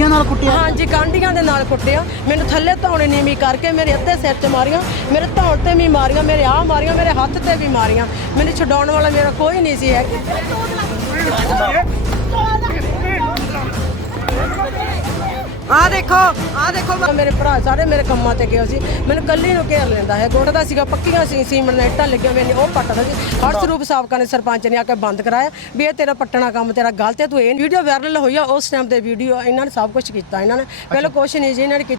ਕਾਂਡੀਆਂ ਨਾਲ ਕੁੱਟਿਆ? ਹਾਂਜੀ ਕਾਂਡੀਆਂ ਦੇ ਨਾਲ ਕੁੱਟਿਆ। ਮੈਨੂੰ ਥੱਲੇ ਧੌਣੇ ਨੀਵੀਂ ਕਰਕੇ ਮੇਰੇ ਅੱਧੇ ਸਿਰ 'ਚ ਮਾਰੀਆਂ ਮੇਰੇ ਧੌਣ ਤੇ ਵੀ ਮਾਰੀਆਂ ਮੇਰੇ ਆਹ ਮਾਰੀਆਂ ਮੇਰੇ ਹੱਥ ਤੇ ਵੀ ਮਾਰੀਆਂ। ਮੈਨੂੰ ਛਡਾਉਣ ਵਾਲਾ ਮੇਰਾ ਕੋਈ ਨਹੀਂ ਸੀ ਹੈਗਾ। ਆ ਦੇਖੋ ਆ ਦੇਖੋ ਮੇਰੇ ਭਰਾ ਸਾਰੇ ਮੇਰੇ ਕੰਮਾਂ ਤੇ ਗਏ ਸੀ। ਮੈਨੂੰ ਕੱਲੀ ਨੂੰ ਘੇਰ ਲੈਂਦਾ ਹੈ। ਗੋਟਦਾ ਸੀਗਾ ਪੱਕੀਆਂ ਸੀ ਸੀਮਣ ਨਾਲ ਇੱਟਾਂ ਲੱਗੀਆਂ ਮੈਨੇ ਉਹ ਪੱਟਦਾ ਸੀ। ਹਰ ਸਰੂਪ ਸਾਬਕਾ ਨੇ ਸਰਪੰਚ ਨੇ ਆ ਕੇ ਬੰਦ ਕਰਾਇਆ ਵੀ ਇਹ ਤੇਰਾ ਪੱਟਣਾ ਕੰਮ ਤੇਰਾ ਗਲਤ ਹੈ ਤੂੰ ਇਹ ਵੀਡੀਓ ਵਾਇਰਲ ਹੋਈ ਆ ਉਸ ਟਾਈਮ ਤੇ ਵੀਡੀਓ ਇਹਨਾਂ ਨੇ ਸਭ ਕੁਝ ਕੀਤਾ ਇਹਨਾਂ ਨੇ। ਪਹਿਲਾਂ ਕੁਛ ਨਹੀਂ ਜੀ ਇਹਨਾਂ ਨੇ ਕੀਤਾ।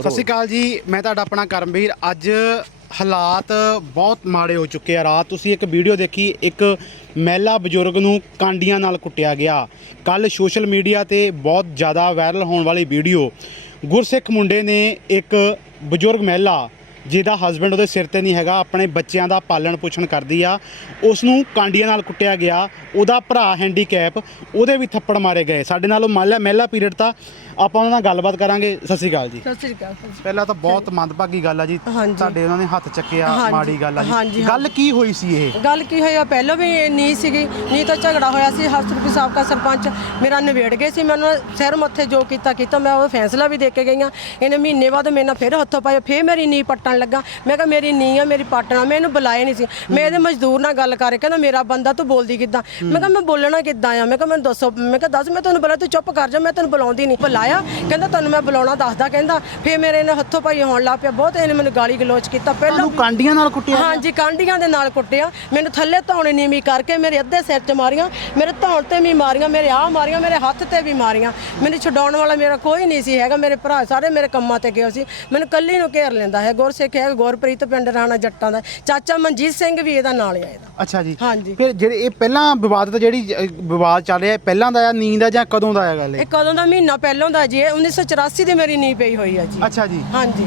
ਸਤਿ ਸ਼੍ਰੀ ਅਕਾਲ ਜੀ ਮੈਂ ਤੁਹਾਡਾ ਆਪਣਾ ਕਰਮਵੀਰ। ਅੱਜ ਹਾਲਾਤ ਬਹੁਤ ਮਾੜੇ ਹੋ ਚੁੱਕੇ ਆ। ਰਾਤ ਤੁਸੀਂ ਇੱਕ ਵੀਡੀਓ ਦੇਖੀ, ਇੱਕ ਮਹਿਲਾ ਬਜ਼ੁਰਗ ਨੂੰ ਕਾਂਡੀਆਂ ਨਾਲ ਕੁੱਟਿਆ ਗਿਆ। ਕੱਲ ਸੋਸ਼ਲ ਮੀਡੀਆ ਤੇ ਬਹੁਤ ਜ਼ਿਆਦਾ ਵਾਇਰਲ ਹੋਣ ਵਾਲੀ ਵੀਡੀਓ। ਗੁਰਸਿੱਖ ਮੁੰਡੇ ਨੇ ਇੱਕ ਬਜ਼ੁਰਗ ਮਹਿਲਾ ਜਿਹਦਾ ਹਸਬੰਡ ਉਹਦੇ ਸਿਰ ਤੇ ਨਹੀਂ ਹੈਗਾ ਆਪਣੇ ਬੱਚਿਆਂ ਦਾ ਪਾਲਣ ਪੋਸ਼ਣ ਕਰਦੀ ਆ ਉਸ ਨੂੰ ਕਾਂਡੀਆਂ ਨਾਲ ਕੁੱਟਿਆ ਗਿਆ ਉਹਦਾ ਭਰਾ ਹੈਂਡੀਕੈਪ ਉਹਦੇ ਵੀ ਥੱਪੜ ਮਾਰੇ ਗਏ। ਸਾਡੇ ਨਾਲ ਉਹ ਮਹਿਲਾ ਮਹਿਲਾ ਪੀਰੀਅਡ ਤਾਂ ਆਪਾਂ ਉਹਨਾਂ ਨਾਲ ਗੱਲਬਾਤ ਕਰਾਂਗੇ। ਸਤਿ ਸ਼੍ਰੀ ਅਕਾਲ ਜੀ। ਸਤਿ ਸ੍ਰੀ ਅਕਾਲ ਪਹਿਲਾਂ ਤਾਂ ਬਹੁਤ ਮੰਦਭਾਗੀ ਗੱਲ ਆ ਜੀ। ਹਾਂਜੀ। ਤੁਹਾਡੇ ਉਹਨਾਂ ਨੇ ਹੱਥ ਚੱਕਿਆ ਹਾਂਜੀ, ਮਾੜੀ ਗੱਲ ਆ ਹਾਂਜੀ, ਜੀ ਗੱਲ ਕੀ ਹੋਈ ਸੀ ਇਹ? ਗੱਲ ਕੀ ਹੋਈ ਆ? ਪਹਿਲਾਂ ਵੀ ਇਹ ਨਹੀਂ ਸੀਗੀ ਨਹੀਂ ਤਾਂ ਝਗੜਾ ਹੋਇਆ ਸੀ। ਸਾਹਿਬ ਦਾ ਸਰਪੰਚ ਮੇਰਾ ਨਿਬੇੜ ਗਏ ਸੀ। ਮੈਨੂੰ ਸਿਰ ਮੱਥੇ ਜੋ ਕੀਤਾ ਕੀਤਾ ਮੈਂ ਉਹ ਫੈਸਲਾ ਵੀ ਦੇ ਕੇ ਗਈਆਂ। ਇਹਨੇ ਮਹੀਨੇ ਬਾਅਦ ਮੇਰੇ ਨਾਲ ਫਿਰ ਹੱਥੋਂ ਪਾਇਆ ਫਿਰ ਮੇਰੀ ਨੀ ਪੱਟਣ ਲੱਗਾ। ਮੈਂ ਕਿਹਾ ਮੇਰੀ ਨੀ ਆ ਮੇਰੀ ਪੱਟਣਾ ਮੈਂ ਇਹਨੂੰ ਬੁਲਾਇਆ ਨਹੀਂ ਸੀ। ਮੈਂ ਇਹਦੇ ਮਜ਼ਦੂਰ ਨਾਲ ਗੱਲ ਕਰ ਕਹਿੰਦਾ ਮੇਰਾ ਬੰਦਾ ਤੂੰ ਬੋਲਦੀ ਕਿੱਦਾਂ? ਮੈਂ ਕਿਹਾ ਮੈਂ ਬੋਲਣਾ ਕਿੱਦਾਂ ਆ? ਮੈਂ ਕਿਹਾ ਮੈਨੂੰ ਦੱਸੋ। ਮੈਂ ਕਿਹਾ ਦੱਸ ਮੈਂ ਤੈਨੂੰ ਬੁਲਾ ਤੂੰ ਚੁੱਪ ਕਰ ਜਾ ਮੈਂ ਤੈਨੂੰ ਬੁਲਾਉਂਦੀ ਨਹੀਂ ਬੁਲਾਇਆ ਕਹਿੰਦਾ ਤੁਹਾਨੂੰ ਮੈਂ ਬੁਲਾਉਣਾ ਦੱਸਦਾ। ਕਹਿੰਦਾ ਫਿਰ ਮੇਰੇ ਨੇ ਹੱਥੋਂ ਪਾਈ ਹੋਣ ਲੱਗ ਪਿਆ। ਬਹੁਤ ਇਹਨੇ ਮੈਨੂੰ ਗਾਲੀ ਗਲੋਚ ਕੀਤਾ। ਪਹਿਲਾਂ ਤੁਹਾਨੂੰ ਕਾਂਡੀਆਂ ਨਾਲ ਕੁੱਟਿਆ ਹਾਂਜੀ ਕਾਂਡੀਆਂ ਦੇ ਨਾਲ ਕੁੱਟਿਆ। ਮੈਨੂੰ ਥੱਲੇ ਧੌਣੇ ਨੀਵੀਂ ਕਰਕੇ ਮੇਰੇ ਅੱਧੇ ਸਿਰ 'ਚ ਮਾਰੀਆਂ ਮੇਰੇ ਧੌਣ ਤੇ ਵੀ ਮਾਰੀਆਂ ਮੇਰੇ ਆਹ ਮਾਰੀਆਂ ਮੇਰੇ ਹੱਥ ਤੇ ਵੀ ਮਾਰੀਆਂ। ਮੈਨੂੰ ਛਡਾਉਣ ਵਾਲਾ ਮੇਰਾ ਕੋਈ ਨਹੀਂ ਸੀ ਹੈਗਾ। ਮੇਰੇ ਭਰਾ ਸਾਰੇ ਮੇਰੇ ਕੰਮਾਂ ਤੇ ਗਏ ਸੀ। ਮੈਨੂੰ ਕੱਲੀ ਨੂੰ ਘੇਰ ਲੈਂਦਾ ਹੈ ਗੁਰਸਿੱਖ ਹੈ ਗੁਰਪ੍ਰੀਤ ਪਿੰਡ ਰਾਣਾ ਜੱਟਾਂ ਦਾ। ਚਾਚਾ ਮਨਜੀਤ ਸਿੰਘ ਵੀ ਇਹਦਾ ਨਾਲ ਆ ਇਹਦਾ। ਅੱਛਾ ਜੀ। ਹਾਂਜੀ। ਫਿਰ ਜਿਹੜੇ ਇਹ ਪਹਿਲਾਂ ਵਿਵਾਦਤ ਜਿਹੜੀ ਅ, ਵਿਵਾਦ ਚੱਲ ਰਿਹਾ ਇਹ ਪਹਿਲਾਂ ਦਾ ਆ ਨੀਂਦ ਆ ਜਾਂ ਕਦੋਂ ਦਾ ਆ ਗੱਲ ਇਹ? ਇਹ ਕਦੋਂ ਦਾ ਮਹੀਨਾ ਪਹਿਲਾਂ ਦਾ ਜੀ ਇਹ 1984 ਦੀ ਮੇਰੀ ਨੀ ਪਈ ਹੋਈ ਆ ਜੀ। ਅੱਛਾ ਜੀ। ਹਾਂਜੀ।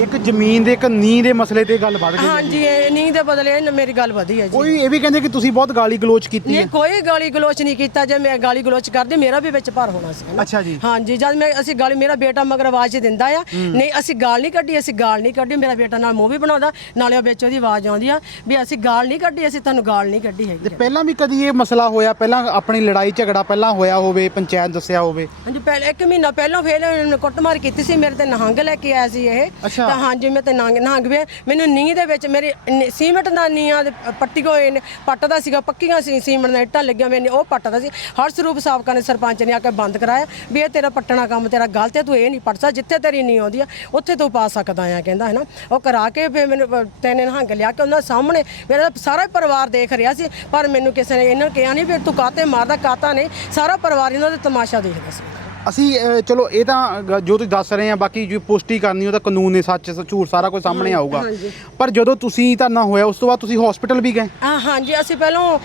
ਇੱਕ ਜ਼ਮੀਨ ਦੇ ਇੱਕ ਨੀਂਦ ਦੇ ਮਸਲੇ ਤੇ ਗੱਲ ਵੱਧ ਗਈ ਹੈ। ਹਾਂਜੀ ਇਹ ਨੀ ਦੇ ਬਦਲੇ ਇਹ ਮੇਰੀ ਗੱਲ ਵਧੀ ਹੈ ਜੀ। ਕੋਈ ਇਹ ਵੀ ਕਹਿੰਦੇ ਕਿ ਤੁਸੀਂ ਬਹੁਤ ਗਾਲੀ ਗਲੋਚ ਕੀਤੀ ਹੈ? ਨਹੀਂ ਕੋਈ ਗਾਲੀ ਗਲੋਚ ਨਹੀਂ ਕੀਤਾ ਜੇ ਮੈਂ ਗਾਲੀ ਗਲੋਚ ਕਰਦੀ ਮੇਰਾ ਵੀ ਵਿੱਚ ਭਰ ਹੋਣਾ ਸੀ ਨਾ। ਅੱਛਾ ਜੀ। ਹਾਂਜੀ ਜਦ ਮੈਂ ਅਸੀਂ ਗਾਲੀ ਮੇਰਾ ਬੇਟਾ ਮਗਰ ਆਵਾਜ਼ ਦਿੰਦਾ ਆ ਨਹੀਂ ਅਸੀਂ ਗਾਲ ਨਹੀਂ ਕੱਢੀ ਅਸੀਂ ਗਾਲ ਨਹੀਂ ਕੱਢੀ ਮੇਰਾ ਬੇਟਾ ਨਾਲ ਮੂੰਹ ਵੀ ਬਣਾਉਂਦਾ ਨਾਲੇ ਉਹ ਵਿੱਚ ਉਹਦੀ ਆਵਾਜ਼ ਆਉਂਦੀ ਆ ਵੀ ਅਸੀਂ ਗਾਲ ਨਹੀਂ ਕੱਢੀ ਅਸੀਂ ਤੁਹਾਨੂੰ ਗਾਲ ਨਹੀਂ ਕੱਢੀ ਹੈਗੀ ਤੇ ਪਹਿਲਾਂ ਵੀ ਕਦੀ ਇਹ ਮਸਲਾ ਹੋਇਆ? ਪਹਿਲਾਂ ਆਪਣੀ ਲੜਾਈ ਝਗੜਾ ਪਹਿਲਾਂ ਹੋਇਆ ਹੋਵੇ ਪੰਚਾਇਤ ਦੱਸਿਆ ਹੋਵੇ? ਹਾਂਜੀ ਪਹਿਲਾਂ ਇੱਕ ਮਹੀਨਾ ਪਹਿਲਾਂ ਫੇਰ ਇਹਨੇ ਕੁੱਟਮਾਰ ਕੀਤੀ ਸੀ ਮੇਰੇ ਤੇ ਨਹੰਗ ਲੈ ਕੇ ਆਇਆ ਸੀ ਇਹ। ਅੱਛਾ। ਤਾਂ ਹਾਂਜੀ ਮੈਂ ਤੇ ਨਹੰਗ ਨਹੰਗ ਵੀ ਮੈਨੂੰ ਨੀਂਹ ਦੇ ਵਿੱਚ ਮੇਰੀ ਨੀ- ਸੀਮੈਂਟ ਦਾ ਨੀਂਹਾਂ ਦੇ ਪੱਟੀ ਹੋਏ ਨੇ ਪੱਟਦਾ ਸੀਗਾ ਪੱਕੀਆਂ ਸੀ ਸੀਮੈਂਟ ਨਾਲ ਇੱਟਾਂ ਲੱਗੀਆਂ ਮੈਨੇ ਉਹ ਪੱਟਦਾ ਸੀ। ਹਰ ਸਰੂਪ ਸਾਬਕਾ ਨੇ ਸਰਪੰਚ ਨੇ ਆ ਕੇ ਬੰਦ ਕਰਾਇਆ ਵੀ ਇਹ ਤੇਰਾ ਪੱਟਣਾ ਕੰਮ ਤੇਰਾ ਗਲਤ ਹੈ ਤੂੰ ਇਹ ਨਹੀਂ ਪੱਟ ਸਕਦਾ ਜਿੱਥੇ ਤੇਰੀ ਨੀਂਹ ਆਉਂਦੀ ਆ ਉੱਥੇ ਤੂੰ ਪਾ ਸਕਦਾ ਆ ਕਹਿੰਦਾ ਹੈ ਨਾ ਉਹ ਕਰਾ ਕੇ ਫਿਰ ਮੈਨੂੰ ਅਹ, ਤੈਨੇ ਨਹੰਗ ਲਿਆ ਕੇ ਉਹਨਾਂ ਸਾਹਮਣੇ ਮੇਰਾ ਸਾਰਾ ਪਰਿਵਾਰ ਦੇਖ ਰਿਹਾ ਸੀ ਪਰ ਮੈਨੂੰ ਕਿਸੇ ਨੇ ਇਹਨਾਂ ਨੂੰ ਕਿਹਾ ਨਹੀਂ ਵੀ ਤੂੰ ਕਾਤੇ ਮਾਰਦਾ ਕਾਤਾ ਨਹੀਂ ਸਾਰਾ ਪਰਿਵਾਰ ਇਹਨਾਂ ਦਾ ਤਮਾਸ਼ਾ ਦੇਖਦਾ ਸੀ। ਅਸੀਂ ਚਲੋ ਇਹ ਤਾਂ ਗ- ਜੋ ਤੁਸੀਂ ਦੱਸ ਰਹੇ ਆ ਬਾਕੀ ਜੋ ਪੁਸ਼ਟੀ ਕਰਨੀ ਉਹ ਤਾਂ ਕਾਨੂੰਨ ਨੇ ਸੱਚ ਝੂਠ ਸਾਰਾ ਕੁਝ ਸਾਹਮਣੇ ਆਊਗਾ। ਹਾਂਜੀ। ਪਰ ਜਦੋਂ ਤੁਸੀਂ ਧਰਨਾ ਹੋਇਆ ਉਸ ਤੋਂ ਬਾਅਦ ਤੁਸੀਂ ਹਸਪੀਟਲ ਵੀ ਗਏ? ਹਾਂ ਹਾਂਜੀ ਅਸੀਂ ਪਹਿਲਾਂ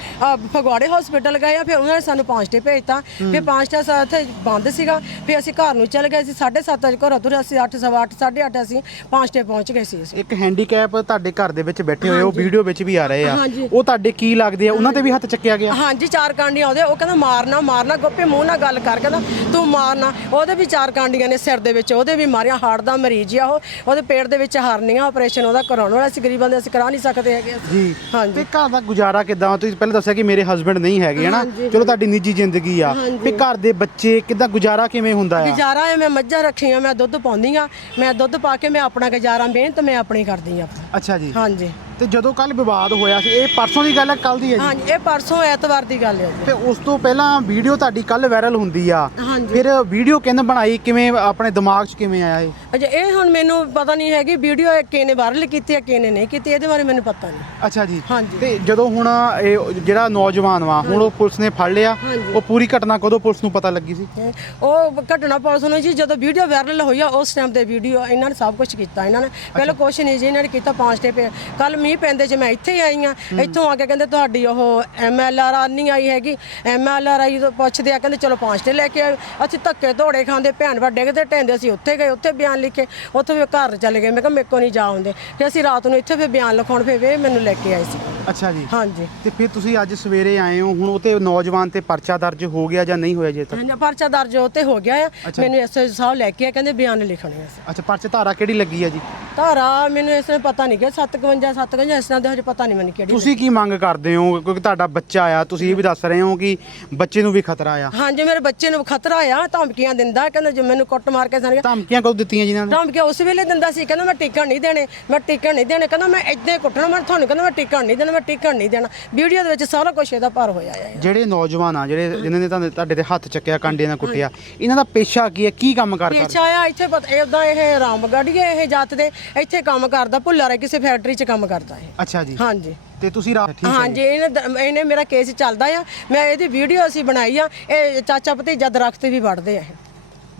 ਫਗਵਾੜੇ ਹਸਪੀਟਲ ਗਏ ਆ ਫਿਰ ਉਹਨਾਂ ਨੇ ਸਾਨੂੰ ਪਾਂਚਟੇ ਭੇਜਤਾ। ਫਿਰ ਪਾਂਚਟਾ ਸਾ ਉੱਥੇ ਬੰਦ ਸੀਗਾ। ਫਿਰ ਅਸੀਂ ਘਰ ਨੂੰ ਚਲੇ ਗਏ ਸੀ 7:30 ਵਜੇ ਘਰੋਂ ਤੁਰੇ ਅਸੀਂ 8 ਸਵਾ 8 8:30 ਅਸੀਂ ਪਾਂਚਟੇ ਪਹੁੰਚ ਗਏ ਸੀ ਅਸੀਂ। ਇੱਕ ਹੈਂਡੀਕੈਪ ਤੁਹਾਡੇ ਘਰ ਦੇ ਵਿੱਚ ਬੈਠੇ ਹੋਏ ਉਹ ਵੀਡੀਓ ਵਿੱਚ ਵੀ ਆ ਰਹੇ ਆ। ਹਾਂਜੀ। ਉਹ ਤੁਹਾਡੇ ਕੀ ਲੱਗਦੇ ਆ? ਉਹਨਾਂ ਤੇ ਵੀ ਹੱਥ ਚੱਕਿਆ ਗਿਆ? ਹਾਂਜੀ ਚਾਰ ਕਾਂਡੀਆਂ ਉਹਦੇ ਉਹ ਕਹਿੰਦਾ ਮਾਰਨਾ ਮਾਰਨਾ ਗੋਪੇ ਮੂੰਹ ਨਾਲ ਗੱਲ ਕਰ ਕਹਿੰਦਾ ਤੂੰ ਮਾਰਨਾ ਉਹਦੇ ਵੀ ਚਾਰ ਕਾਂਡੀਆਂ ਨੇ ਸਿਰ ਦੇ ਵਿੱਚ ਉਹਦੇ ਵੀ ਮਾਰੀਆਂ ਹਾਰਟ ਦਾ ਮਰੀਜ਼ ਆ ਉਹ ਉਹਦੇ ਪੇਟ ਦੇ ਵਿੱਚ ਹਰਨੀਆਂ ਆਪਰੇਸ਼ਨ ਉਹਦਾ ਕਰਾਉਣ ਵਾਲਾ ਸੀ ਗਰੀਬਾਂ ਦੇ ਅਸੀਂ ਕਰਾ ਨਹੀਂ ਸਕਦੇ ਹੈਗੇ। ਜੀ ਹਾਂਜੀ। ਤੇ ਘਰ ਦਾ ਗੁਜ਼ਾਰਾ ਕਿਦਾਂ? ਤੁਸੀਂ ਪਹਿਲਾਂ ਦੱਸਿਆ ਕਿ ਮੇਰੇ ਹਸਬੰਡ ਨਹੀਂ ਹੈਗੇ ਹਨਾ। ਚਲੋ ਤੁਹਾਡੀ ਨਿੱਜੀ ਜ਼ਿੰਦਗੀ ਆ। ਤੇ ਘਰ ਦੇ ਬੱਚੇ ਕਿਦਾਂ ਗੁਜ਼ਾਰਾ ਕਿਵੇਂ ਹੁੰਦਾ ਆ? ਗੁਜ਼ਾਰਾ ਮੈਂ ਮੱਝਾਂ ਰੱਖੀਆਂ ਮੈਂ ਦੁੱਧ ਪਾਉਂਦੀ ਆ ਮੈਂ ਦੁੱਧ ਪਾ ਕੇ ਮੈਂ ਆਪਣਾ ਗੁਜ਼ਾਰਾ ਮਿਹਨਤ ਮੈਂ ਆਪਣੀ ਕਰਦੀ ਆ। ਅੱਛਾ ਜੀ। ਹਾਂਜੀ। ਤੇ ਜਦੋਂ ਕੱਲ ਵਿਵਾਦ ਹੋਇਆ ਸੀ ਇਹ ਪਰਸੋਂ ਦੀ ਗੱਲ ਹੈ ਕੱਲ ਦੀ ਹੈ ਜੀ? ਹਾਂਜੀ ਇਹ ਪਰਸੋਂ ਐਤਵਾਰ ਦੀ ਗੱਲ ਹੈ ਜੀ। ਤੇ ਉਸ ਤੋਂ ਪਹਿਲਾਂ ਵੀਡੀਓ ਤੁਹਾਡੀ ਕੱਲ ਵਾਇਰਲ ਹੁੰਦੀ ਆ। ਹਾਂਜੀ। ਫਿਰ ਵੀਡੀਓ ਕਿੰਨ ਬਣਾਈ? ਕਿਵੇਂ ਆਪਣੇ ਦਿਮਾਗ 'ਚ ਕਿਵੇਂ ਆਇਆ ਇਹ? ਅਜੇ ਇਹ ਹੁਣ ਮੈਨੂੰ ਪਤਾ ਨਹੀਂ ਹੈਗੀ ਵੀਡੀਓ ਕਿਹਨੇ ਵਾਇਰਲ ਕੀਤੀ ਹੈ ਕਿਹਨੇ ਨਹੀਂ ਕੀਤੀ ਇਹਦੇ ਬਾਰੇ ਮੈਨੂੰ ਪਤਾ ਨਹੀਂ। ਅੱਛਾ ਜੀ। ਹਾਂਜੀ। ਤੇ ਜਦੋਂ ਹੁਣ ਇਹ ਜਿਹੜਾ ਨੌਜਵਾਨ ਵਾ ਹੁਣ ਉਹ ਪੁਲਿਸ ਨੇ ਫੜ ਲਿਆ। ਉਹ ਪੂਰੀ ਘਟਨਾ ਕਦੋਂ ਪੁਲਿਸ ਨੂੰ ਪਤਾ ਲੱਗੀ ਸੀ? ਤੇ ਉਹ ਘਟਨਾ ਪੁਲਿਸ ਨੂੰ ਜੀ ਜਦੋਂ ਵੀਡੀਓ ਵਾਇਰਲ ਹੋਈ ਆ ਉਸ ਟਾਈਮ ਤੇ ਵੀਡੀਓ ਇਹਨਾਂ ਨੇ ਸਭ ਕੁਝ ਕੀਤਾ ਇਹਨਾਂ ਨੇ। ਪਹਿਲਾਂ ਕੁਛ ਨਹੀਂ ਜੀ ਇਹਨਾਂ ਨੇ ਕੀਤਾ ਪਾਂਚ ਟੇ ਪੇ ਕੱਲ ਮੀਂਹ ਪੈਂਦੇ ਚ ਮੈਂ ਇੱਥੇ ਹੀ ਆਈ ਆ ਇੱਥੋਂ ਆ ਕੇ ਕਹਿੰਦੇ ਤੁਹਾਡੀ ਉਹ ਐਮਐਲਆਰ ਨਹੀਂ ਆਈ ਹੈਗੀ। ਐਮਐਲਆਰ ਆਈ ਤੋਂ ਪੁੱਛਦੇ ਆ ਕਹਿੰਦੇ ਚਲੋ ਪਾਂਚ ਟੇ ਲੈ ਕੇ ਆਓ ਅਸੀਂ ਧੱਕੇ ਧੋੜੇ ਖਾਂਦੇ ਭੈਣ ਵੱਡੇ ਕਿਤੇ ਢੈਂਦੇ ਅਸੀਂ ਉੱਥੇ ਗਏ ਉੱਥੇ ਬਿਆਨ ਲਿਖੇ ਉੱਥੇ ਵੀ ਘਰ ਚਲੇ ਗਏ। ਮੈਂ ਕਿਹਾ ਮੇਰੇ ਕੋ ਨਹੀਂ ਜਾ ਹੁੰਦੇ। ਫਿਰ ਅਸੀਂ ਰਾਤ ਨੂੰ ਇੱਥੇ ਫਿਰ ਬਿਆਨ ਲਿਖਾਉਣ ਫਿਰ ਇਹ ਮੈਨੂੰ ਲੈ ਕੇ ਆਏ ਸੀ। ਅੱਛਾ ਜੀ। ਹਾਂਜੀ। ਤੇ ਫਿਰ ਤੁਸੀਂ ਅੱਜ ਸਵੇਰੇ ਆਏ ਹੋ ਹੁਣ ਉਹ ਤੇ ਨੌਜਵਾਨ ਤੇ ਪਰਚਾ ਦਰਜ ਹੋ ਗਿਆ ਜਾਂ ਨਹੀਂ ਹੋਇਆ ਜੇ ਤੱਕ? ਹਾਂਜੀ ਪਰਚਾ ਦਰਜ ਉਹ ਤੇ ਹੋ ਗਿਆ ਆ। ਮੈਨੂੰ ਐਸਐਸ ਸਾਹਿਬ ਲੈ ਕੇ ਆ ਕਹਿੰਦੇ ਬਿਆਨ ਲਿਖਣੇ ਆ ਅੱਛਾ ਪਰਚੇ ਧਾਰਾ ਕਿਹੜੀ ਲੱਗੀ ਹੈ ਜੀ? ਧਾਰਾ ਮੈਨੂੰ ਇਸ ਨੇ ਪਤਾ ਨਹੀਂ ਕਿ 57 57 ਇਸ ਤਰ੍ਹਾਂ ਦੇ ਹਜੇ ਪਤਾ ਨਹੀਂ ਮੈਨੂੰ ਕਿਹੜੀ ਤੁਸੀਂ ਕੀ ਮੰਗ ਕਰਦੇ ਹੋ? ਕਿਉਂਕਿ ਤੁਹਾਡਾ ਬੱਚਾ ਆ ਤੁਸੀਂ ਇਹ ਵੀ ਦੱਸ ਰਹੇ ਹੋ ਕਿ ਬੱਚੇ ਨੂੰ ਵੀ ਖਤਰਾ ਆ। ਹਾਂਜੀ ਮੇਰੇ ਬੱਚੇ ਨੂੰ ਖਤਰਾ ਆ ਧਮਕੀਆਂ ਦਿੰਦਾ ਕਹਿੰਦਾ ਜੇ ਮੈਨੂੰ ਕੁੱਟ ਮਾਰ ਕੇ ਸਾਰੀਆਂ ਧਮਕੀਆਂ ਕਦੋਂ ਦਿੱਤੀਆਂ ਜਿਨ੍ਹਾਂ ਨੇ? ਧਮਕੀਆਂ ਉਸ ਵੇਲੇ ਦਿੰਦਾ ਸੀ ਕਹਿੰਦਾ ਮੈਂ ਟਿਕਣ ਨਹੀਂ ਦੇਣੇ ਮੈਂ ਟਿਕਣ ਨਹੀਂ ਦੇਣੇ ਕਹਿੰਦਾ ਮੈਂ ਹੀ ਕੁੱਟਣਾ ਮੈਂ ਤੁਹਾਨੂੰ ਕਹਿੰਦਾ ਮੈਂ ਟਿਕਣ ਨਹੀਂ ਦੇਣਾ ਮੈਂ ਟਿਕਣ ਨਹੀਂ ਦੇਣਾ। ਵੀਡੀਓ ਦੇ ਵਿੱਚ ਸਾਰਾ ਕੁਝ ਇਹਦਾ ਭਰ ਹੋਇਆ ਆ। ਜਿਹੜੇ ਨੌਜਵਾਨ ਆ ਜਿਹੜੇ ਜਿਨ੍ਹਾਂ ਨੇ ਤੁਹਾਨੂੰ ਤੁਹਾਡੇ ਤੇ ਹੱਥ ਚੱਕਿਆ ਕਾਂਡੇ ਨਾਲ ਕੁੱਟਿਆ ਇਹਨਾਂ ਦਾ ਪੇਸ਼ਾ ਕੀ ਹੈ? ਕੀ ਕੰਮ ਕਰ ਕਰ ਪੇਚਾ ਆ ਇੱਥੇ ਪਤਾ ਇਦਾਂ ਇਹ ਰਾਮਗੜੀਏ ਇਹ ਜਾਤ ਦੇ ਇੱਥੇ ਕੰਮ ਕਰਦਾ ਭੁੱਲਰ ਹੈ ਕਿਸੇ ਫੈਕਟਰੀ 'ਚ ਕੰਮ ਕਰਦਾ ਇਹ। ਅੱਛਾ ਜੀ। ਹਾਂਜੀ। ਤੇ ਤੁਸੀਂ ਰਾ- ਠੀਕ ਹੈ ਹਾਂਜੀ ਇਹਨੇ ਦ- ਇਹਨੇ ਮੇਰਾ ਕੇਸ ਚੱਲਦਾ ਆ। ਮੈਂ ਇਹਦੀ ਵੀਡੀਓ ਅਸੀਂ ਬਣਾਈ ਆ ਇਹ ਚਾਚਾ ਭਤੀਜਾ ਦਰਖਤ ਵੀ ਵੜਦੇ ਆ ਇਹ।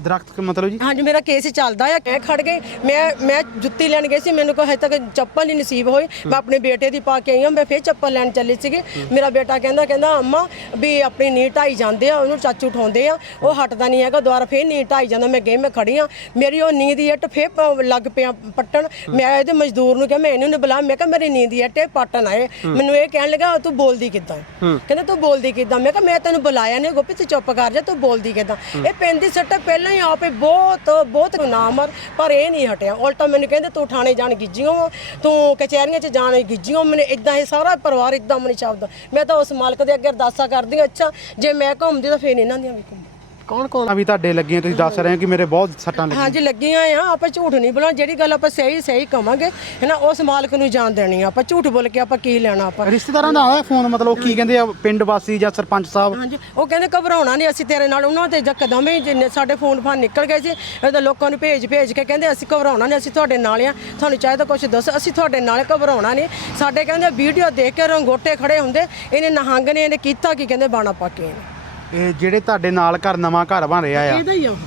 ਦਰਖਤ ਮਤਲਬ ਜੀ? ਹਾਂਜੀ, ਮੇਰਾ ਕੇਸ ਚੱਲਦਾ ਆ। ਮੈਂ ਖੜ ਗਈ। ਮੈਂ ਮੈਂ ਜੁੱਤੀ ਲੈਣ ਗਈ ਸੀ। ਮੈਨੂੰ ਕੋਈ ਹਜੇ ਤੱਕ ਚੱਪਲ ਨਹੀਂ ਨਸੀਬ ਹੋਈ। ਮੈਂ ਆਪਣੇ ਬੇਟੇ ਦੀ ਪਾ ਕੇ ਆਈ ਹਾਂ। ਮੈਂ ਫੇਰ ਚੱਪਲ ਲੈਣ ਚੱਲੀ ਸੀਗੀ। ਮੇਰਾ ਬੇਟਾ ਕਹਿੰਦਾ ਕਹਿੰਦਾ, ਅੰਮਾ, ਵੀ ਆਪਣੀ ਨੀਂਹ ਢਾਈ ਜਾਂਦੇ ਆ। ਉਹਨੂੰ ਚਾਚੂ ਉਠਾਉਂਦੇ ਆ। ਉਹ ਹਟਦਾ ਨਹੀਂ ਹੈਗਾ। ਦੁਬਾਰਾ ਫੇਰ ਨੀਂਹ ਢਾਈ ਜਾਂਦਾ। ਮੈਂ ਗਈ, ਮੈਂ ਖੜੀ ਆ ਮੇਰੀ ਉਹ ਨੀਂਹ ਦੀ ਇੱਟ ਫੇਰ ਲੱਗ ਪਿਆ ਪੱਟਣ। ਮੈਂ ਇਹਦੇ ਮਜ਼ਦੂਰ ਨੂੰ ਕਿਹਾ, ਮੈਂ ਇਹਨੂੰ ਬੁਲਾ ਮੈਂ ਕਿਹਾ, ਮੇਰੀ ਨੀਂਹ ਦੀ ਇੱਟ ਇਹ ਪੱਟਣ ਆਏ। ਮੈਨੂੰ ਇਹ ਕਹਿਣ ਲੱਗਾ, ਤੂੰ ਬੋਲਦੀ ਕਿੱਦਾਂ? ਕਹਿੰਦਾ, ਤੂੰ ਬੋਲਦੀ ਕਿੱਦਾਂ? ਮੈਂ ਕਿਹਾ, ਮੈਂ ਤੈਨੂੰ ਬੁਲਾਇਆ ਨਹੀਂ ਗੋਪੀ, ਤੂੰ ਚੁੱਪ ਕਰ ਜਾ। ਤੂੰ ਬੋਲਦੀ ਕਿੱਦਾਂ? ਇਹ ਪੈਂਦੀ ਸੱਟ, ਪਹਿਲਾਂ ਹੀ ਆਪੇ ਬਹੁਤ ਬਹੁਤ ਨਾਮਰ ਪਰ ਇਹ ਨਹੀਂ ਹਟਿਆ। ਉਲਟਾ ਮੈਨੂੰ ਕਹਿੰਦੇ ਤੂੰ ਥਾਣੇ ਜਾਣ ਗਿੱਜੀਓ ਵਾਂ, ਤੂੰ ਕਚਹਿਰੀਆਂ 'ਚ ਜਾਣ ਗਿੱਜੀਓ ਮੈਨੂੰ ਇਦਾਂ ਇਹ ਸਾਰਾ ਪਰਿਵਾਰ ਇਦਾਂ ਮੈਨੂੰ ਸ਼ਬਦ ਮੈਂ ਤਾਂ ਉਸ ਮਾਲਕ ਦੇ ਅੱਗੇ ਅਰਦਾਸਾਂ ਕਰਦੀ ਹਾਂ ਅੱਛਾ ਜੇ ਮੈਂ ਘੁੰਮਦੀ ਤਾਂ ਫੇਰ ਇਹਨਾਂ ਦੀਆਂ ਵੀ ਘੁੰਮ ਕੌਣ ਕੌਣ? ਵੀ ਤੁਹਾਡੇ ਲੱਗੀਆਂ ਤੁਸੀਂ ਦੱਸ ਰਹੇ ਹੋ ਕਿ ਮੇਰੇ ਬਹੁਤ ਸੱਟਾਂ ਲੱਗੀਆਂ। ਹਾਂਜੀ ਲੱਗੀਆਂ ਆ ਆਪਾਂ ਝੂਠ ਨਹੀਂ ਬੋਲਣਾ ਜਿਹੜੀ ਗੱਲ ਆਪਾਂ ਸਹੀ ਸਹੀ ਕਵਾਂਗੇ ਹੈਨਾ ਉਸ ਮਾਲਕ ਨੂੰ ਜਾਣ ਦੇਣੀ ਆ ਆਪਾਂ ਝੂਠ ਬੋਲ ਕੇ ਆਪਾਂ ਕੀ ਲੈਣਾ ਆਪਾਂ? ਰਿਸ਼ਤੇਦਾਰਾਂ ਦਾ ਆਇਆ ਫੋਨ ਮਤਲਬ ਉਹ ਕੀ ਕਹਿੰਦੇ ਆ ਪਿੰਡ ਵਾਸੀ ਜਾਂ ਸਰਪੰਚ ਸਾਹਿਬ? ਹਾਂਜੀ ਉਹ ਕਹਿੰਦੇ ਘਬਰਾਉਣਾ ਨਹੀਂ ਅਸੀਂ ਤੇਰੇ ਨਾਲ ਉਹਨਾਂ ਤੇ ਜਕਦਮ ਹੀ ਜਿੰਨੇ ਸਾਡੇ ਫੋਨ ਫਾਨ ਨਿਕਲ ਗਏ ਸੀ ਇਹਦਾ ਲੋਕਾਂ ਨੂੰ ਭੇਜ ਭੇਜ ਕੇ ਕਹਿੰਦੇ ਅਸੀਂ ਘਬਰਾਉਣਾ ਨਹੀਂ ਅਸੀਂ ਤੁਹਾਡੇ ਨਾਲ ਆ ਤੁਹਾਨੂੰ ਚਾਹੀਦਾ ਕੁਝ ਦੱਸੋ ਅਸੀਂ ਤੁਹਾਡੇ ਨਾਲ ਘਬਰਾਉਣਾ ਨਹੀਂ। ਸਾਡੇ ਕਹਿੰਦੇ ਵੀਡੀਓ ਦੇਖ ਕੇ ਰੰਗੋਟੇ ਖੜੇ ਹੁੰਦੇ ਇਹਨੇ ਨਹੰਗ ਨੇ ਇਹਨੇ ਕੀਤਾ ਕੀ ਕਹਿੰਦੇ ਬਾਣਾ ਪਾ ਕੇ ਇਹ ਜਿਹੜੇ ਤੁਹਾਡੇ ਨਾਲ ਘਰ ਨਵਾਂ ਘਰ ਬਣ ਰਿਹਾ ਆ ਇਹਦਾ ਹੀ ਆ ਉਹ।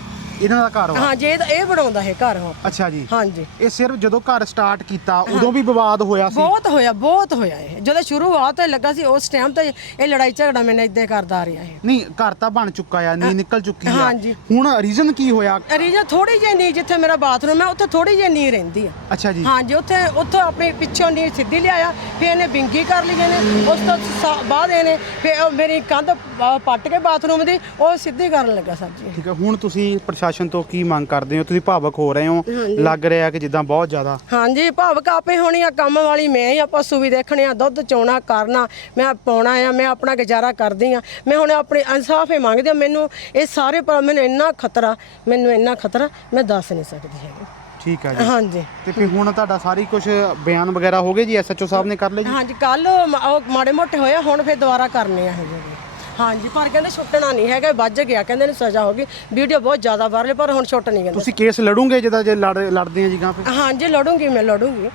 ਇਹਨਾਂ ਦਾ ਘਰ ਵਾ? ਹਾਂ ਜੇ ਇਹ ਬਣਾਉਂਦਾ ਹੈ ਘਰ ਉਹ ਅੱਛਾ ਜੀ। ਹਾਂਜੀ। ਇਹ ਸਿਰਫ ਜਦੋਂ ਘਰ ਸਟਾਰਟ ਕੀਤਾ ਉਦੋਂ ਵੀ ਵਿਵਾਦ ਹੋਇਆ ਸੀ? ਬਹੁਤ ਹੋਇਆ ਬਹੁਤ ਹੋਇਆ ਇਹ। ਜਦੋਂ ਸ਼ੁਰੂਆਤ ਲੱਗਾ ਸੀ ਉਸ ਟਾਈਮ ਤੇ ਇਹ ਲੜਾਈ ਝਗੜਾ ਮੈਨੇ ਇੱਦਾਂ ਹੀ ਕਰਦਾ ਆ ਰਿਹਾ ਇਹ। ਨਹੀਂ ਘਰ ਤਾਂ ਬਣ ਚੁੱਕਾ ਆ ਨੀ ਨਿਕਲ ਚੁੱਕੀ ਆ। ਹਾਂਜੀ। ਹੁਣ ਰੀਜ਼ਨ ਕੀ ਹੋਇਆ? ਰੀਜਾ ਥੋੜੀ ਜਿਹੀ ਨੀ ਜਿੱਥੇ ਮੇਰਾ ਬਾਥਰੂਮ ਹੈ ਉੱਥੇ ਥੋੜੀ ਜਿਹੀ ਨੀ ਰਹਿੰਦੀ ਆ। ਅੱਛਾ ਜੀ। ਹਾਂਜੀ ਉੱਥੇ ਉੱਥੋਂ ਆਪਣੇ ਪਿੱਛੋਂ ਨੀ ਸਿੱਧੀ ਲਿਆਇਆ ਫਿਰ ਇਹਨੇ ਬਿੰਗੀ ਕਰ ਲਈ ਇਹਨੇ। ਉਸ ਤੋਂ ਸਾ- ਬਾਅਦ ਇਹਨੇ ਫਿਰ ਉਹ ਮੇਰੀ ਕੰਧ ਅਹ, ਪੱਟ ਕੇ ਬਾਥਰੂਮ ਦੀ ਉਹ ਸਿੱਧੀ ਕਰਨ ਲੱਗਾ ਸਰ ਜੀ ਠੀਕ ਹੈ ਹੁਣ ਤੁਸੀਂ ਪ੍ਰਸ਼ਾਸਨ ਤੋਂ ਕੀ ਮੰਗ ਕਰਦੇ ਹੋ? ਤੁਸੀਂ ਭਾਵਕ ਹੋ ਰਹੇ ਹੋ। ਲੱਗ ਰਿਹਾ ਕਿ ਜਿੱਦਾਂ ਬਹੁਤ ਜ਼ਿਆਦਾ। ਹਾਂਜੀ ਭਾਵਕ ਆਪੇ ਹੋਣੀ ਆ। ਕੰਮ ਵਾਲੀ ਮੈਂ ਹੀ ਆ। ਪਸ਼ੂ ਵੀ ਦੇਖਣੇ ਆ ਦੁੱਧ ਚੋਣਾ ਕਰਨਾ। ਮੈਂ ਪਾਉਣਾ ਆ ਮੈਂ ਆਪਣਾ ਗੁਜ਼ਾਰਾ ਕਰਦੀ ਆ। ਮੈਂ ਹੁਣ ਆਪਣੇ ਇਨਸਾਫ ਹੀ ਮੰਗਦੀ ਆ। ਮੈਨੂੰ ਇਹ ਸਾਰੇ ਪਰ ਮੈਨੂੰ ਇੰਨਾ ਖਤਰਾ ਮੈਨੂੰ ਇੰਨਾ ਖਤਰਾ ਮੈਂ ਦੱਸ ਨਹੀਂ ਸਕਦੀ ਹੈਗੀ। ਠੀਕ ਹੈ ਜੀ। ਹਾਂਜੀ। ਤੇ ਫਿਰ ਹੁਣ ਤੁਹਾਡਾ ਸਾਰੀ ਕੁਝ ਬਿਆਨ ਵਗੈਰਾ ਹੋ ਗਏ ਜੀ? ਐਸਐਚਓ ਸਾਹਿਬ ਨੇ ਕਰ ਲਏ ਜੀ? ਹਾਂਜੀ ਕੱਲ ਉਹ ਮਾੜੇ ਮੋਟੇ ਹੋਏ ਆ, ਹੁਣ ਫਿਰ ਦੁਬਾਰਾ ਕਰਨੇ ਆ ਇਹ ਜਿਹੜੇ ਹਾਂਜੀ ਪਰ ਕਹਿੰਦੇ ਛੁੱਟਣਾ ਨਹੀਂ ਹੈਗਾ ਵੱਜ ਗਿਆ ਕਹਿੰਦੇ ਨੇ ਸਜ਼ਾ ਹੋ ਗਈ। ਵੀਡੀਓ ਬਹੁਤ ਜ਼ਿਆਦਾ ਵਾਇਰਲ ਪਰ ਹੁਣ ਛੁੱਟ ਨਹੀਂ ਕਹਿੰਦੇ। ਤੁਸੀਂ ਕੇਸ ਲੜੋਗੇ ਜਿੱਦਾਂ ਜੇ ਲੜ ਲੜਦੇ ਆ ਜੀ ਗਾਂ ਫਿਰ? ਹਾਂਜੀ ਲੜੂੰਗੀ ਮੈਂ ਲੜੂੰਗੀ।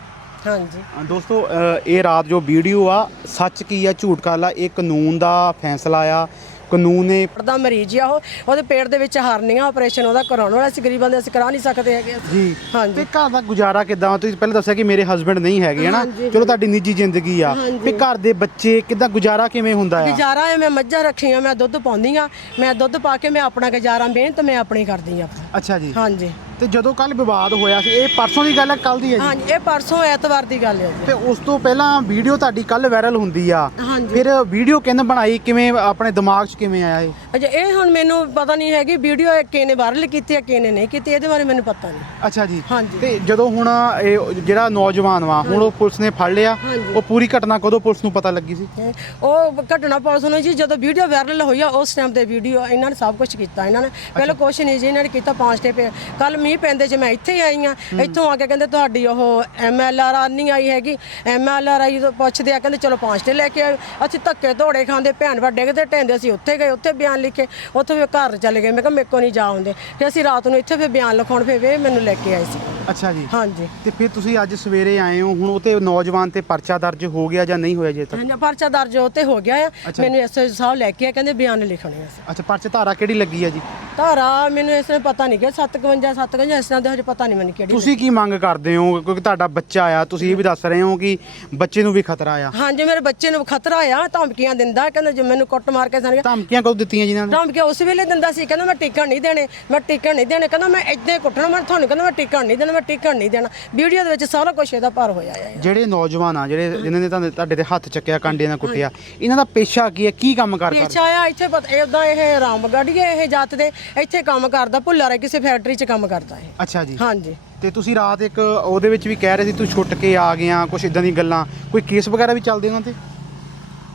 ਹਾਂਜੀ। ਦੋਸਤੋ ਅ, ਇਹ ਰਾਤ ਜੋ ਵੀਡੀਓ ਆ ਸੱਚ ਕੀ ਆ ਝੂਠ ਕਾਲਾ ਇਹ ਕਾਨੂੰਨ ਦਾ ਫੈਸਲਾ ਆ। ਕਾਨੂੰਨ ਨੇ ਦਾ ਮਰੀਜ਼ ਆ ਉਹ ਉਹਦੇ ਪੇਟ ਦੇ ਵਿੱਚ ਹਰਨੀਆਂ ਆਪਰੇਸ਼ਨ ਉਹਦਾ ਕਰਾਉਣ ਵਾਲਾ ਸੀ ਗਰੀਬਾਂ ਦੇ ਅਸੀਂ ਕਰਾ ਨਹੀਂ ਸਕਦੇ ਹੈਗੇ ਜੀ। ਹਾਂਜੀ। ਤੇ ਘਰ ਦਾ ਗੁਜ਼ਾਰਾ ਕਿਦਾਂ? ਤੁਸੀਂ ਪਹਿਲਾਂ ਦੱਸਿਆ ਕਿ ਮੇਰੇ ਹਸਬੰਡ ਨਹੀਂ ਹੈਗੇ ਹਨਾ? ਚਲੋ ਤੁਹਾਡੀ ਨਿੱਜੀ ਜ਼ਿੰਦਗੀ ਆ। ਤੇ ਘਰ ਦੇ ਬੱਚੇ ਕਿਦਾਂ ਗੁਜ਼ਾਰਾ ਕਿਵੇਂ ਹੁੰਦਾ ਆ? ਗੁਜ਼ਾਰਾ ਹੈ ਮੈਂ ਮੱਝਾਂ ਰੱਖੀਆਂ ਮੈਂ ਦੁੱਧ ਪਾਉਂਦੀ ਆ ਮੈਂ ਦੁੱਧ ਪਾ ਕੇ ਮੈਂ ਆਪਣਾ ਗੁਜ਼ਾਰਾ ਮਿਹਨਤ ਮੈਂ ਆਪਣੀ ਕਰਦੀ ਆ। ਅੱਛਾ ਜੀ। ਹਾਂਜੀ। ਤੇ ਜਦੋਂ ਕੱਲ ਵਿਵਾਦ ਹੋਇਆ ਸੀ ਇਹ ਪਰਸੋਂ ਦੀ ਗੱਲ ਹੈ ਕੱਲ ਦੀ ਹੈ ਜੀ? ਹਾਂਜੀ ਇਹ ਪਰਸੋਂ ਐਤਵਾਰ ਦੀ ਗੱਲ ਹੈ ਜੀ। ਤੇ ਉਸ ਤੋਂ ਪਹਿਲਾਂ ਵੀਡੀਓ ਤੁਹਾਡੀ ਕੱਲ ਵਾਇਰਲ ਹੁੰਦੀ ਆ। ਹਾਂਜੀ। ਫਿਰ ਵੀਡੀਓ ਕਿੰਨ ਬਣਾਈ? ਕਿਵੇਂ ਆਪਣੇ ਦਿਮਾਗ 'ਚ ਕਿਵੇਂ ਆਇਆ ਇਹ? ਅਜੇ ਇਹ ਹੁਣ ਮੈਨੂੰ ਪਤਾ ਨਹੀਂ ਹੈਗੀ ਵੀਡੀਓ ਕਿਹਨੇ ਵਾਇਰਲ ਕੀਤੀ ਹੈ ਕਿਹਨੇ ਨਹੀਂ ਕੀਤੀ ਇਹਦੇ ਬਾਰੇ ਮੈਨੂੰ ਪਤਾ ਨਹੀਂ। ਅੱਛਾ ਜੀ। ਹਾਂਜੀ। ਤੇ ਜਦੋਂ ਹੁਣ ਇਹ ਜਿਹੜਾ ਨੌਜਵਾਨ ਵਾ ਹੁਣ ਉਹ ਪੁਲਿਸ ਨੇ ਫੜ ਲਿਆ ਉਹ ਪੂਰੀ ਘਟਨਾ ਕਦੋਂ ਪੁਲਿਸ ਨੂੰ ਪਤਾ ਲੱਗੀ ਸੀ? ਹੈਂ। ਉਹ ਘਟਨਾ ਪੁਲਿਸ ਨੂੰ ਜੀ ਜਦੋਂ ਵੀਡੀਓ ਵਾਇਰਲ ਹੋਈ ਆ ਉਸ ਟਾਈਮ ਤੇ ਵੀਡੀਓ ਇਹਨਾਂ ਨੇ ਸਭ ਕੁਝ ਕੀਤਾ ਇਹਨਾਂ ਨੇ। ਪਹਿਲਾਂ ਕੁਝ ਨਹੀਂ ਜੀ ਇਹਨਾਂ ਨੇ ਕੀਤਾ ਪੰਜ ਟੇ ਪੇ ਕੱਲ ਮੀਂਹ ਪੈਂਦੇ ਚ ਮੈਂ ਇੱਥੇ ਆਈ ਆ ਇੱਥੋਂ ਆ ਕੇ ਕਹਿੰਦੇ ਤੁਹਾਡੀ ਉਹ ਐਮਐਲਆਰ ਨਹੀਂ ਆਈ ਹੈਗੀ। ਐਮਐਲਆਰ ਆਈ ਤਾਂ ਪੁੱਛਦੇ ਆ ਕਹਿੰਦੇ ਚਲੋ ਪੰਜ ਟੇ ਲੈ ਕੇ ਆਓ ਅਸੀਂ ਧੱਕੇ ਧੋੜੇ ਖਾਂਦੇ ਭੈਣ ਵਾ ਡਿੱਗਦੇ ਢੈਂਦੇ ਅਸੀਂ ਉੱਥੇ ਗਏ ਉੱਥੇ ਬਿਆਨ ਲਿਖੇ। ਉੱਥੇ ਫਿਰ ਘਰ ਚਲੇ ਗਏ। ਮੈਂ ਕਿਹਾ ਮੇਰੇ ਕੋ ਨਹੀਂ ਜਾ ਹੁੰਦੇ। ਫਿਰ ਅਸੀਂ ਰਾਤ ਨੂੰ ਇੱਥੇ ਫਿਰ ਬਿਆਨ ਲਿਖਾਉਣ ਫਿਰ ਵੇ ਮੈਨੂੰ ਲੈ ਕੇ ਆਏ ਸੀ। ਅੱਛਾ ਜੀ। ਹਾਂਜੀ। ਤੇ ਫਿਰ ਤੁਸੀਂ ਅੱਜ ਸਵੇਰੇ ਆਏ ਹੋ ਹੁਣ ਉਹ ਤੇ ਨੌਜਵਾਨ ਤੇ ਪਰਚਾ ਦਰਜ ਹੋ ਗਿਆ ਜਾਂ ਨਹੀਂ ਹੋਇਆ ਜੇ ਤੱਕ? ਹਾਂਜੀ ਪਰਚਾ ਦਰਜ ਉਹ ਤੇ ਹੋ ਗਿਆ ਆ। ਮੈਨੂੰ ਐਸਐਸ ਸਾਹਿਬ ਲੈ ਕੇ ਆ ਕਹਿੰਦੇ ਬਿਆਨ ਲਿਖਣੇ ਆ ਅੱਛਾ ਪਰਚੇ ਧਾਰਾ ਕਿਹੜੀ ਲੱਗੀ ਆ ਜੀ? ਧਾਰਾ ਮੈਨੂੰ ਇਸ ਨੇ ਪਤਾ ਨਹੀਂ ਕਿ 57 57 ਇਸ ਤਰ੍ਹਾਂ ਦੇ ਹਜੇ ਪਤਾ ਨਹੀਂ ਮੈਨੂੰ ਕਿਹੜੀ ਤੁਸੀਂ ਕੀ ਮੰਗ ਕਰਦੇ ਹੋ? ਕਿਉਂਕਿ ਤੁਹਾਡਾ ਬੱਚਾ ਆ ਤੁਸੀਂ ਇਹ ਵੀ ਦੱਸ ਰਹੇ ਹੋ ਕਿ ਬੱਚੇ ਨੂੰ ਵੀ ਖਤਰਾ ਆ। ਹਾਂਜੀ ਮੇਰੇ ਬੱਚੇ ਨੂੰ ਖਤਰਾ ਆ ਧਮਕੀਆਂ ਦਿੰਦਾ ਕਹਿੰਦਾ ਜੇ ਮੈਨੂੰ ਕੁੱਟ ਮਾਰ ਕੇ ਸਾਰੀਆਂ ਧਮਕੀਆਂ ਕਦੋਂ ਦਿੱਤੀਆਂ ਜਿਨ੍ਹਾਂ ਨੇ? ਧਮਕੀਆਂ ਉਸ ਵੇਲੇ ਦਿੰਦਾ ਸੀ ਕਹਿੰਦਾ ਮੈਂ ਟਿਕਣ ਨਹੀਂ ਦੇਣੇ ਮੈਂ ਟਿਕਣ ਨਹੀਂ ਦੇਣੇ ਕਹਿੰਦਾ ਮੈਂ ਹੀ ਕੁੱਟਣਾ ਮੈਂ ਤੁਹਾਨੂੰ ਕਹਿੰਦਾ ਮੈਂ ਟਿਕਣ ਨਹੀਂ ਦੇਣਾ ਮੈਂ ਟਿਕਣ ਨਹੀਂ ਦੇਣਾ। ਵੀਡੀਓ ਦੇ ਵਿੱਚ ਸਾਰਾ ਕੁਝ ਇਹਦਾ ਭਰ ਹੋਇਆ ਹੈ ਜਿਹੜੇ ਨੌਜਵਾਨ ਆ ਜਿਹੜੇ ਜਿਨ੍ਹਾਂ ਨੇ ਤੁਹਾਨੂੰ ਤੁਹਾਡੇ ਤੇ ਹੱਥ ਚੱਕਿਆ ਕਾਂਡੀਆਂ ਨਾਲ ਕੁੱਟਿਆ ਇਹਨਾਂ ਦਾ ਪੇਸ਼ਾ ਕੀ ਹੈ? ਕੀ ਕੰਮ ਕਾਰ ਕਰਦੇ? ਪੇਸ਼ਾ ਆ ਇੱਥੇ ਪਤਾ ਇਦਾਂ ਇਹ ਰਾਮਗੜੀਏ ਇਹ ਜੱਤ ਦੇ ਇੱਥੇ ਕੰਮ ਕਰਦਾ ਭੁੱਲਰ ਹੈ ਕਿਸੇ ਫੈਕਟਰੀ 'ਚ ਕੰਮ ਕਰਦਾ ਹੈ ਅੱਛਾ ਜੀ। ਹਾਂਜੀ। ਤੇ ਤੁਸੀਂ ਰਾਤ ਇੱਕ ਉਹਦੇ ਵਿੱਚ ਵੀ ਕਹਿ ਰਹੇ ਸੀ ਤੂੰ ਛੁੱਟ ਕੇ ਆ ਗਿਆ ਕੁਝ ਇਦਾਂ ਦੀਆਂ ਗੱਲਾਂ। ਕੋਈ ਕੇਸ ਵਗੈਰਾ ਵੀ ਚੱਲਦੇ ਉਹਨਾਂ ਤੇ?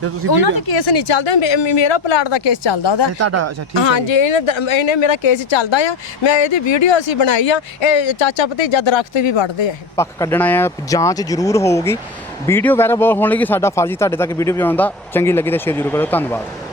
ਜੇ ਤੁਸੀਂ ਉਹਨਾਂ ਦੇ ਕੇਸ ਨਹੀਂ ਚੱਲਦੇ ਮੇ- ਮੇ- ਮੇਰਾ ਪਲਾਟ ਦਾ ਕੇਸ ਚੱਲਦਾ ਉਹਦਾ। ਤੁਹਾਡਾ ਅੱਛਾ ਠੀਕ ਹੈ ਹਾਂਜੀ ਇਹਨੇ ਦ- ਇਹਨੇ ਮੇਰਾ ਕੇਸ ਚੱਲਦਾ ਆ। ਮੈਂ ਇਹਦੀ ਵੀਡੀਓ ਅਸੀਂ ਬਣਾਈ ਆ ਇਹ ਚਾਚਾ ਭਤੀਜਾ ਦਰਖਤ ਵੀ ਵੜਦੇ ਆ ਇਹ। ਪੱਖ ਕੱਢਣਾ ਆ ਜਾਂਚ ਜ਼ਰੂਰ ਹੋਊਗੀ। ਵੀਡੀਓ ਵਾਇਰਲ ਹੋਣ ਲਈ ਸਾਡਾ ਫਰਜ਼ ਹੀ ਤੁਹਾਡੇ ਤੱਕ ਵੀਡੀਓ ਪਹੁੰਚਾਉਣ ਦਾ। ਚੰਗੀ ਲੱਗੀ ਤਾਂ ਸ਼ੇਅਰ ਜ਼ਰੂਰ ਕਰੋ ਧੰਨਵਾਦ।